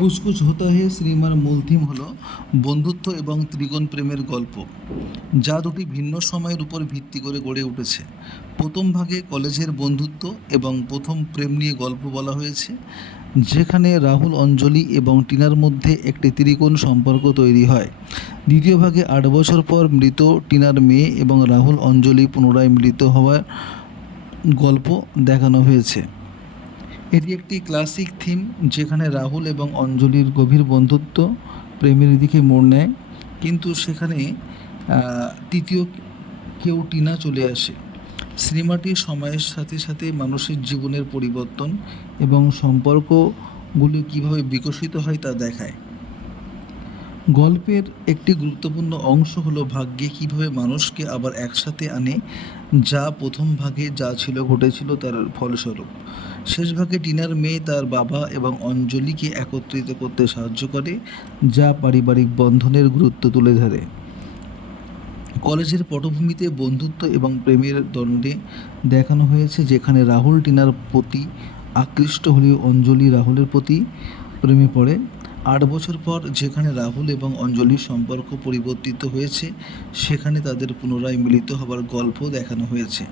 কুছ কুছ হোতা হে সিনেমার মূল থিম হলো বন্ধুত্ব এবং ত্রিকোণ প্রেমের গল্প, যা দুটি ভিন্ন সময়ের উপর ভিত্তি করে গড়ে উঠেছে। প্রথম ভাগে কলেজের বন্ধুত্ব এবং প্রথম প্রেম নিয়ে গল্প বলা হয়েছে, যেখানে রাহুল, অঞ্জলি এবং টিনার মধ্যে একটি ত্রিকোণ সম্পর্ক তৈরি হয়। দ্বিতীয় ভাগে 8 বছর পর মৃত টিনার মেয়ে এবং রাহুল, অঞ্জলি পুনরায় মিলিত হওয়ার গল্প দেখানো হয়েছে। এটি একটি ক্লাসিক থিম, যেখানে রাহুল এবং অঞ্জলির গভীর বন্ধুত্ব প্রেমের দিকে মোড় নেয়, কিন্তু সেখানে তৃতীয় কেউ টিনা চলে আসে। সিনেমাটি সময়ের সাথে সাথে মানুষের জীবনের পরিবর্তন এবং সম্পর্কগুলি কীভাবে বিকশিত হয় তা দেখায়। গল্পের একটি গুরুত্বপূর্ণ অংশ হলো ভাগ্যে কীভাবে মানুষকে আবার একসাথে আনে, যা প্রথম ভাগে যা ছিল ঘটেছিল তার ফলস্বরূপ। শেষ ভাগে টিনার মেয়ে তার বাবা এবং অঞ্জলিকে একত্রিত করতে সাহায্য করে, যা পারিবারিক বন্ধনের গুরুত্ব তুলে ধরে। কলেজের পটভূমিতে বন্ধুত্ব এবং প্রেমের দ্বন্দ্বে দেখানো হয়েছে, যেখানে রাহুল টিনার প্রতি আকৃষ্ট হলেও অঞ্জলি রাহুলের প্রতি প্রেমে পড়ে। 8 বছর পর যেখানে রাহুল এবং অঞ্জলির সম্পর্ক পরিবর্তিত হয়েছে, সেখানে তাদের পুনরায় মিলিত হবার গল্প দেখানো হয়েছে।